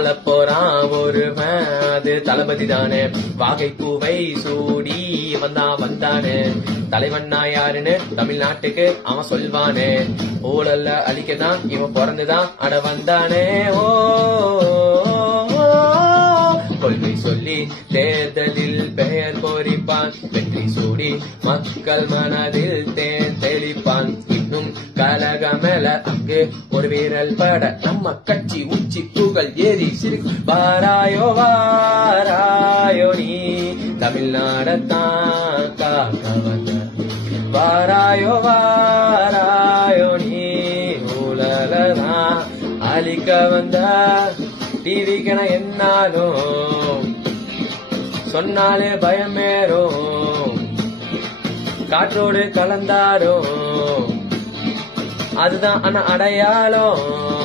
ஆளப்போறான் ஒருவன் அது தளபதி தானே. வாகை பூவை சூடி வந்தானே. தலைவன்னா யாருன்னு தமிழ்நாட்டுக்கு அவன் சொல்வானே. ஊழல்ல அழிக்கதான் இவன் பிறந்துதான் அட வந்தானே. ஓ கொள்கை சொல்லி தேர்தலில் பெயர் பொறிப்பான். வெற்றி சூடி மக்கள் மனதில் தெளிப்பான். இன்னும் கலகமேல அங்கு ஒரு வீரல் பட நம்ம கட்சி உச்சி புகழ் ஏறி சிரிக்கும். வாராயோ வாராயோ நீ தமிழ்நாடத்தான் காக்க வந்த. வாராயோ வாராயோ நீ ஊழலதான் அழிக்க வந்த. டிவிக்கென என்னாலும் சொன்னாலே பயமேறும். காற்றோடு கலந்தாரும் அதுதான் அடையாளம்.